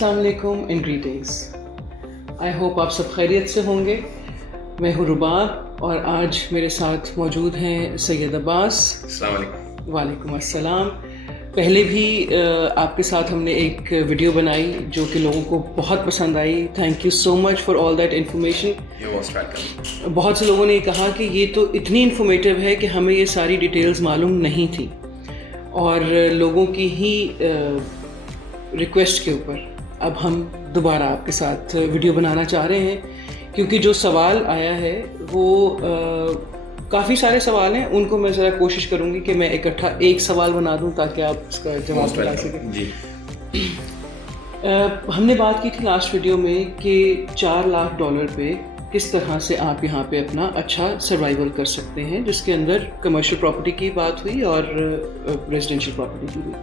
अस्सलाम वालेकुम and greetings. I hope आप सब खैरियत से होंगे। मैं हूँ रुबाब और आज मेरे साथ मौजूद हैं सैयद अब्बास। अस्सलाम वालेकुम। वालेकुम अस्सलाम। पहले भी आपके साथ हमने एक वीडियो बनाई जो कि लोगों को बहुत पसंद आई। Thank you so much for all that information. You're most welcome। बहुत से लोगों ने कहा कि ये तो इतनी इन्फॉर्मेटिव है कि हमें ये सारी डिटेल्स मालूम नहीं थी, और लोगों की ही रिक्वेस्ट के ऊपर अब हम दोबारा आपके साथ वीडियो बनाना चाह रहे हैं, क्योंकि जो सवाल आया है वो काफ़ी सारे सवाल हैं। उनको मैं ज़रा कोशिश करूँगी कि मैं इकट्ठा एक सवाल बना दूँ ताकि आप उसका जवाब बता सकें। जी। हमने बात की थी लास्ट वीडियो में कि $4 लाख पे किस तरह से आप यहाँ पे अपना अच्छा सर्वाइवल कर सकते हैं, जिसके अंदर कमर्शियल प्रॉपर्टी की बात हुई और रेजिडेंशियल प्रॉपर्टी की हुई।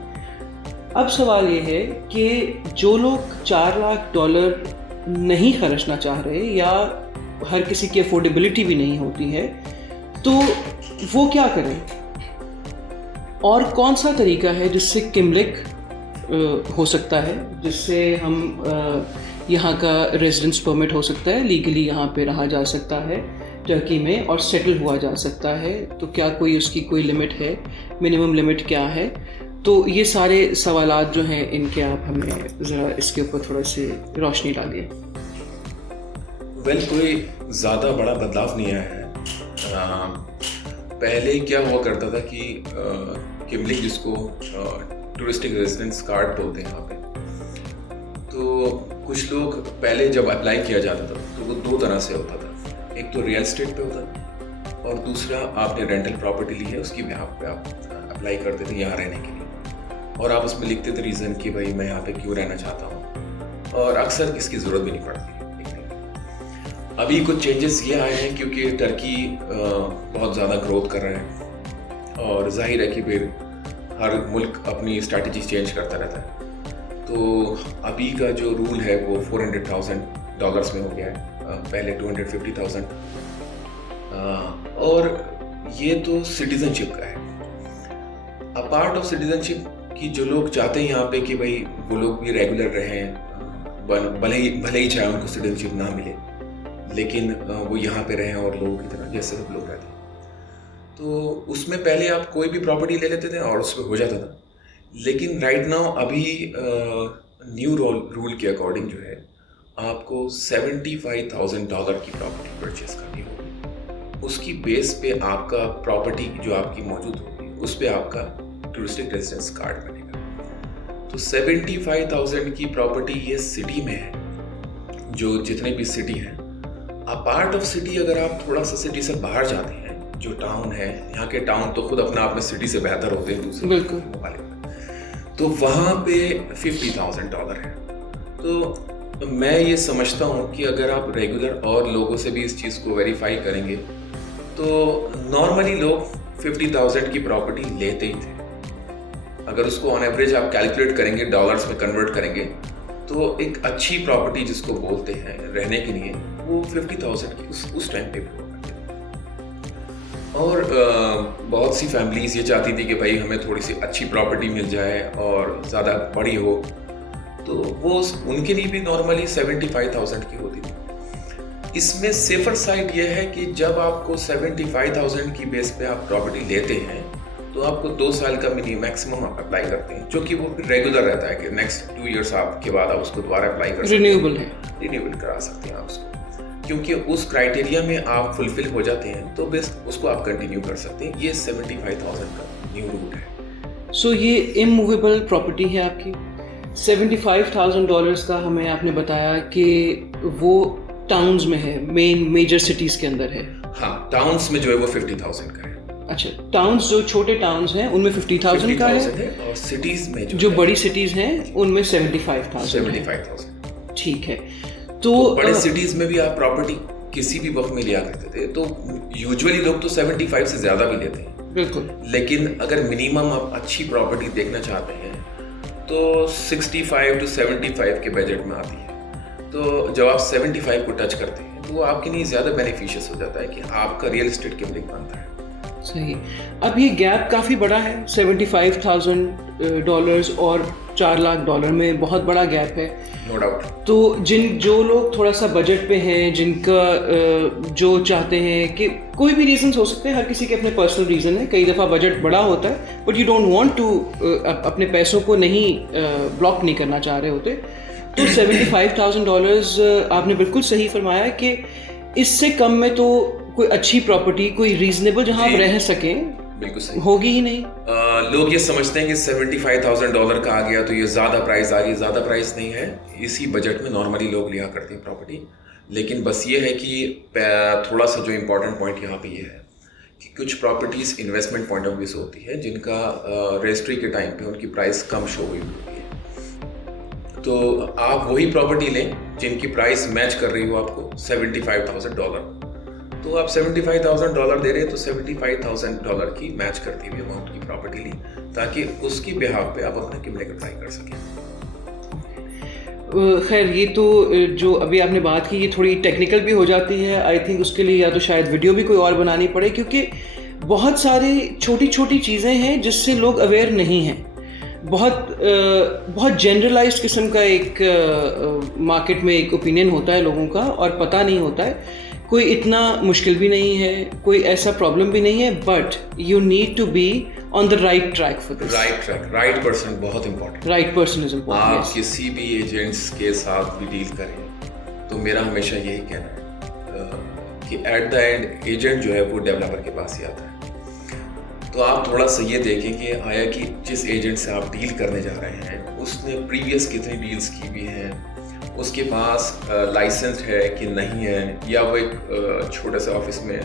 अब सवाल ये है कि जो लोग $4 लाख नहीं खर्चना चाह रहे या हर किसी की अफोर्डेबिलिटी भी नहीं होती है, तो वो क्या करें, और कौन सा तरीका है जिससे किमलिक हो सकता है, जिससे हम यहाँ का रेजिडेंस परमिट हो सकता है, लीगली यहाँ पे रहा जा सकता है टर्की में और सेटल हुआ जा सकता है। तो क्या कोई उसकी कोई लिमिट है, मिनिमम लिमिट क्या है? तो ये सारे सवालात जो हैं इनके आप हमें ज़रा इसके ऊपर थोड़ा सी रोशनी डालिए। कोई ज़्यादा बड़ा बदलाव नहीं आया है। पहले क्या हुआ करता था कि किमलिक, जिसको टूरिस्टिक रेजिडेंस कार्ड बोलते हैं यहाँ पे, तो कुछ लोग पहले जब अप्लाई किया जाता था तो वो दो तरह से होता था। एक तो रियल एस्टेट पे होता था और दूसरा आपने रेंटल प्रॉपर्टी ली है उसकी बेहाफ पे आप अप्लाई करते थे यहाँ रहने के लिए, और आप उसमें लिखते थे रीज़न कि भाई मैं यहाँ पे क्यों रहना चाहता हूँ, और अक्सर इसकी ज़रूरत भी नहीं पड़ती। अभी कुछ चेंजेस ये आए हैं क्योंकि टर्की बहुत ज़्यादा ग्रोथ कर रहा है और जाहिर है कि फिर हर मुल्क अपनी स्ट्रैटेजी चेंज करता रहता है। तो अभी का जो रूल है वो $400,000 में हो गया है, पहले 250,000, और ये तो सिटीजनशिप का है। अपार्ट ऑफ सिटीजनशिप कि जो लोग चाहते हैं यहाँ पे कि भाई वो लोग भी रेगुलर रहें, भले ही चाहे उनको सिटीजनशिप ना मिले, लेकिन वो यहाँ पे रहें और लोगों की तरह जैसे सब लोग रहते हैं, तो उसमें पहले आप कोई भी प्रॉपर्टी ले लेते थे और उस पर हो जाता था। लेकिन राइट नाउ अभी न्यू रूल के अकॉर्डिंग जो है आपको $75,000 की प्रॉपर्टी परचेज करनी होगी। उसकी बेस पे आपका प्रॉपर्टी जो आपकी मौजूद होगी उस पे आपका टूरिस्टिक रेजिडेंस कार्ड बनेगा। तो 75,000 की प्रॉपर्टी ये सिटी में है, जो जितने भी सिटी हैं। अपार्ट ऑफ सिटी अगर आप थोड़ा सा सिटी से बाहर जाते हैं, जो टाउन है, यहाँ के टाउन तो खुद अपने आप में सिटी से बेहतर होते हैं दूसरे मुकाबले में, तो वहाँ पे $50,000 है। तो मैं ये समझता हूँ कि अगर आप रेगुलर और लोगों से भी इस चीज़ को वेरीफाई करेंगे तो नॉर्मली लोग 50,000 की प्रॉपर्टी लेते ही थे। अगर उसको ऑन एवरेज आप कैलकुलेट करेंगे, डॉलर्स में कन्वर्ट करेंगे, तो एक अच्छी प्रॉपर्टी जिसको बोलते हैं रहने के लिए, वो 50,000 की उस टाइम पे हुआ करती थी। और बहुत सी फैमिलीज ये चाहती थी कि भाई हमें थोड़ी सी अच्छी प्रॉपर्टी मिल जाए और ज़्यादा बड़ी हो, तो वो उनके लिए भी नॉर्मली 75,000 की होती थी। इसमें सेफर साइड ये है कि जब आपको 75,000 की बेस पे आप प्रॉपर्टी लेते हैं तो आपको 2 साल का मैक्सिमम आप अप्लाई करते हैं, जो कि वो रेगुलर रहता है कि नेक्स्ट 2 इयर्स आपके बाद आप उसको दोबारा अप्लाई कर सकते हैं, रिन्यूएबल करा सकते हैं आप उसको, क्योंकि उस क्राइटेरिया में आप फुलफिल हो जाते हैं, तो बेस उसको आप कंटिन्यू कर सकते हैं। ये 75,000 का न्यू रूल है। सो ये इमूवेबल प्रॉपर्टी है आपकी। $75,000 का हमें आपने बताया कि वो टाउन्स में है, मेजर सिटीज के अंदर है। हाँ, टाउन्स में जो है वो 50,000 का है। अच्छा, टाउन्स जो छोटे टाउन्स हैं उनमें 50,000 का है, और सिटीज में जो बड़ी सिटीज हैं उनमें 75,000। ठीक है। तो बड़े सिटीज में भी आप प्रॉपर्टी किसी भी वक्त में लिया करते थे, तो यूजुअली लोग तो 75 से ज्यादा भी लेते हैं। बिल्कुल। लेकिन अगर मिनिमम आप अच्छी प्रॉपर्टी देखना चाहते हैं तो 65 to 75 के बजट में आती है। तो जब आप 75 को टच करते हैं तो वो आपके लिए ज़्यादा बेनिफिशियस हो जाता है कि आपका रियल एस्टेट किमलिक बनता है। सही। अब ये गैप काफ़ी बड़ा है, $75,000 और $4 लाख में बहुत बड़ा गैप है। No doubt. तो जो लोग थोड़ा सा बजट पे हैं, जिनका जो चाहते हैं कि कोई भी रीजंस हो सकते हैं, हर किसी के अपने पर्सनल रीज़न है, कई दफ़ा बजट बड़ा होता है but you don't want to अपने पैसों को नहीं ब्लॉक नहीं करना चाह रहे होते, तो $75,000 आपने बिल्कुल सही फरमाया कि इससे कम में तो कोई अच्छी प्रॉपर्टी, कोई रीजनेबल जहां आप रह सकें, बिल्कुल सही, होगी ही नहीं। लोग ये समझते हैं कि $75,000 का आ गया तो ये ज़्यादा प्राइस आ गई। ज़्यादा प्राइस नहीं है, इसी बजट में नॉर्मली लोग लिया करते हैं प्रॉपर्टी। लेकिन बस ये है कि थोड़ा सा जो इम्पोर्टेंट पॉइंट यहाँ पे ये है कि कुछ properties investment point of view से होती है जिनका रजिस्ट्री के टाइम पे उनकी प्राइस कम शो हुई होती है, तो आप वही प्रॉपर्टी लें जिनकी प्राइस मैच कर रही हो आपको $75,000, तो आप $75,000 दे रहे हैं तो $75,000 की मैच करती हुई अमाउंट की प्रॉपर्टी ली, ताकि उसकी बिहाफ पे आप अपना किमले का ट्राई कर सकें। खैर, ये तो जो अभी आपने बात की ये थोड़ी टेक्निकल भी हो जाती है। आई थिंक उसके लिए या तो शायद वीडियो भी कोई और बनानी पड़े, क्योंकि बहुत सारी छोटी छोटी चीज़ें हैं जिससे लोग अवेयर नहीं हैं। बहुत जनरलाइज्ड किस्म का एक मार्केट में एक ओपिनियन होता है लोगों का, और पता नहीं होता है। कोई इतना मुश्किल भी नहीं है, कोई ऐसा प्रॉब्लम भी नहीं है, but you need to be on the right track for this. Right track, right person बहुत important. Right person is important. आप किसी भी एजेंट्स के साथ भी डील करें तो मेरा हमेशा यही कहना है कि एट द एंड एजेंट जो है वो डेवलपर के पास ही आता है। तो आप थोड़ा सा ये देखें कि आया कि जिस एजेंट से आप डील करने जा रहे हैं उसने प्रीवियस कितनी डील्स की भी हैं, उसके पास लाइसेंस है कि नहीं है, या वो एक छोटे से ऑफिस में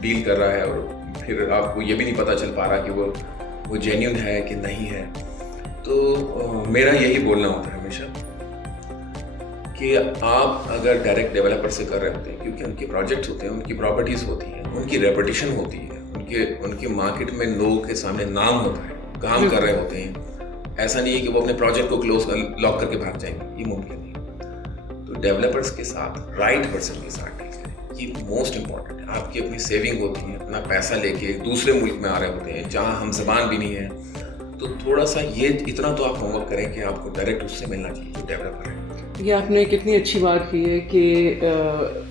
डील कर रहा है और फिर आपको ये भी नहीं पता चल पा रहा कि वो जेन्युइन है कि नहीं है। तो मेरा यही बोलना होता है हमेशा कि आप अगर डायरेक्ट डेवलपर से कर रहे होते हैं, क्योंकि उनके प्रोजेक्ट्स होते हैं, उनकी प्रॉपर्टीज़ होती हैं, उनकी रेपुटेशन होती है, उनके मार्केट में लोगों के सामने नाम होता है, काम कर रहे होते हैं। ऐसा नहीं है कि वो अपने प्रोजेक्ट को लॉक करके भाग जाएंगे, ये मुमकिन नहीं। तो डेवलपर्स के साथ राइट पर्सन के साथ डील करें, ये मोस्ट इंपॉर्टेंट है। आपकी अपनी सेविंग होती है, अपना पैसा लेके दूसरे मुल्क में आ रहे होते हैं जहाँ हम ज़बान भी नहीं है, तो थोड़ा सा ये इतना तो आप होमवर्क करें कि आपको डायरेक्ट उससे मिलना चाहिए जो डेवलपर है। ये आपने कितनी अच्छी बात की है कि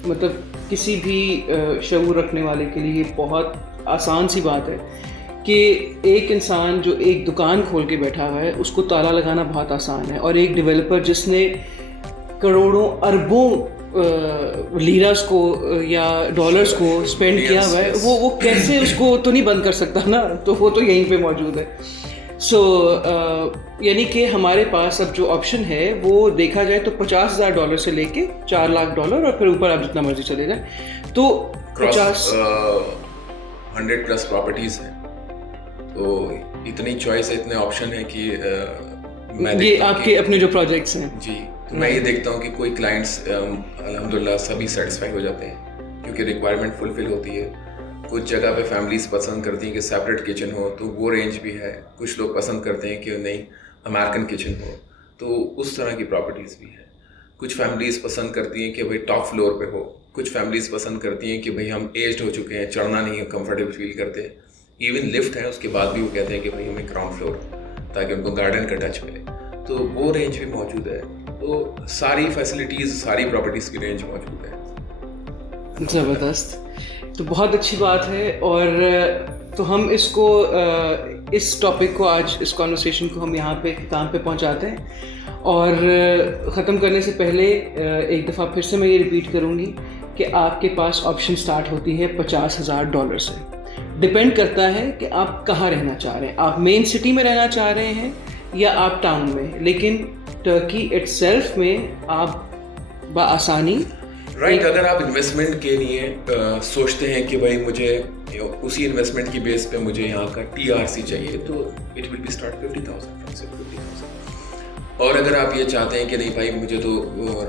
मतलब किसी भी शऊर रखने वाले के लिए बहुत आसान सी बात है कि एक इंसान जो एक दुकान खोल के बैठा हुआ है उसको ताला लगाना बहुत आसान है, और एक डेवलपर जिसने करोड़ों अरबों लीरास को या डॉलर्स को स्पेंड किया हुआ है, वो कैसे उसको तो नहीं बंद कर सकता ना, तो वो तो यहीं पे मौजूद है। सो यानी कि हमारे पास अब जो ऑप्शन है वो देखा जाए तो $50,000 से लेके $4 लाख और फिर ऊपर आप जितना मर्जी चले जाए, तो 100+ प्रॉपर्टीज हैं, तो इतनी चॉइस है, इतने ऑप्शन है कि ये आपके अपने जो प्रोजेक्ट्स हैं जी, तो मैं ये देखता हूँ कि कोई क्लाइंट्स अल्हम्दुलिल्लाह सभी सेटिस्फाई हो जाते हैं क्योंकि रिक्वायरमेंट फुलफिल होती है। कुछ जगह पे फैमिलीज पसंद करती हैं कि सेपरेट किचन हो, तो वो रेंज भी है। कुछ लोग पसंद करते हैं कि नहीं अमेरिकन किचन हो, तो उस तरह की प्रॉपर्टीज़ भी है। कुछ फैमिलीज़ पसंद करती हैं कि भाई टॉप फ्लोर पे हो, कुछ फैमिलीज़ पसंद करती हैं कि भाई हम एज्ड हो चुके हैं, चढ़ना नहीं है, कंफर्टेबल फील करते हैं। इवन लिफ्ट है उसके बाद भी वो कहते हैं कि भाई हमें ग्राउंड फ्लोर, ताकि उनको गार्डन का टच मिले, तो वो रेंज भी मौजूद है। तो सारी फैसिलिटीज़, सारी प्रॉपर्टीज़ की रेंज मौजूद है। ज़बरदस्त, तो बहुत अच्छी बात है। और तो हम इसको इस टॉपिक को आज, इस कॉन्वर्सेशन को हम यहाँ पे ख़त्म पे पहुँचाते हैं। और ख़त्म करने से पहले एक दफ़ा फिर से मैं ये रिपीट करूँगी कि आपके पास ऑप्शन स्टार्ट होती है $50,000 से। डिपेंड करता है कि आप कहाँ रहना चाह रहे हैं, आप मेन सिटी में रहना चाह रहे हैं या आप टाउन में, लेकिन टर्की इटसेल्फ में आप बआसानी राइट। अगर आप इन्वेस्टमेंट के लिए सोचते हैं कि भाई मुझे उसी इन्वेस्टमेंट की बेस पे मुझे यहाँ का TRC चाहिए, तो it will be start 50,000 from 50,000। और अगर आप ये चाहते हैं कि नहीं भाई मुझे तो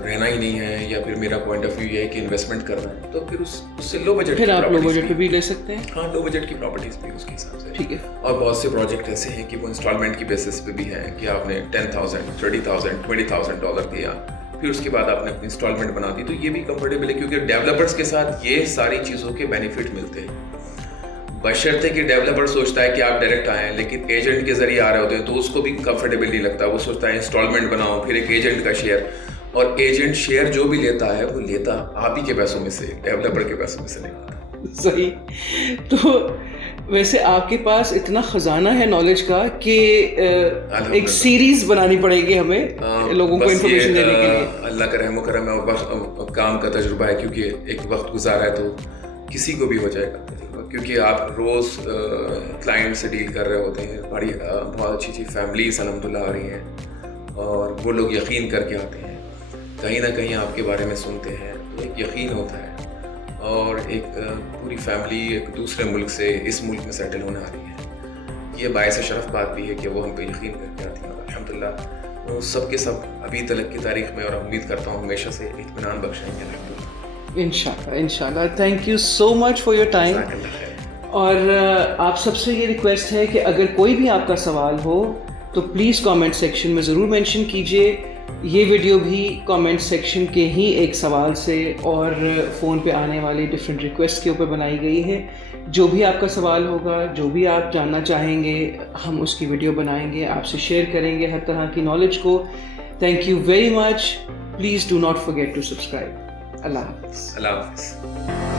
रहना ही नहीं है, या फिर मेरा पॉइंट ऑफ व्यू ये है कि इन्वेस्टमेंट करना है, तो फिर उससे लो बजट, फिर आप लो बजट पे भी ले सकते हैं। हाँ, लो बजट की प्रॉपर्टीज भी उसके हिसाब से, ठीक है। और बहुत से प्रोजेक्ट ऐसे हैं कि वो इंस्टॉलमेंट की बेसिस पे भी है कि आपने $10,000, $30,000, $20,000 दिया, फिर उसके बाद आपने अपनी इंस्टॉलमेंट बना दी, तो ये भी कंफर्टेबल है क्योंकि डेवलपर्स के साथ ये सारी चीज़ों के बेनिफिट मिलते हैं। बशर्ते कि डेवलपर सोचता है कि आप डायरेक्ट आएँ, लेकिन एजेंट के जरिए आ रहे होते हैं तो उसको भी कंफर्टेबल नहीं लगता। वो सोचता है इंस्टॉलमेंट बनाओ, फिर एक एजेंट का शेयर, और एजेंट शेयर जो भी लेता है वो लेता आप ही के पैसों में से, डेवलपर के पैसों में से नहीं लेता। सही। तो वैसे आपके पास इतना खजाना है नॉलेज का कि एक सीरीज बनानी पड़ेगी हमें लोगों को इन्फॉर्मेशन देने के लिए। अल्लाह का रहम करम है और काम का तजुर्बा है, क्योंकि एक वक्त गुजारा है तो किसी को भी हो जाएगा तजुर्बा, क्योंकि आप रोज़ क्लाइंट से डील कर रहे होते हैं। बड़ी बहुत अच्छी अच्छी फैमिलीज अल्हम्दुलिल्लाह आ रही हैं और वो लोग यकीन करके आते हैं, कहीं ना कहीं आपके बारे में सुनते हैं तो एक यकीन होता है, और एक पूरी फैमिली एक दूसरे मुल्क से इस मुल्क में सेटल होने आ रही है। ये बायस शरफ बात भी है कि वो हम पे यकीन करके आती हैं। अल्हम्दुलिल्लाह वो सब के सब अभी तक की तारीख में, और उम्मीद करता हूँ हमेशा से इत्मीनान बख्शेंगे अल्हम्दुलिल्लाह। इंशाल्लाह इंशाल्लाह। Thank you so much for your time. और आप सबसे ये रिक्वेस्ट है कि अगर कोई भी आपका सवाल हो तो प्लीज़ कमेंट सेक्शन में ज़रूर मेंशन कीजिए। ये वीडियो भी कमेंट सेक्शन के ही एक सवाल से और फ़ोन पे आने वाली डिफरेंट रिक्वेस्ट के ऊपर बनाई गई है। जो भी आपका सवाल होगा, जो भी आप जानना चाहेंगे, हम उसकी वीडियो बनाएंगे, आपसे शेयर करेंगे हर तरह की नॉलेज को। Thank you very much. Please do not forget to subscribe. अल्लाह हाफ़िज़। अल्लाह हाफ़िज़।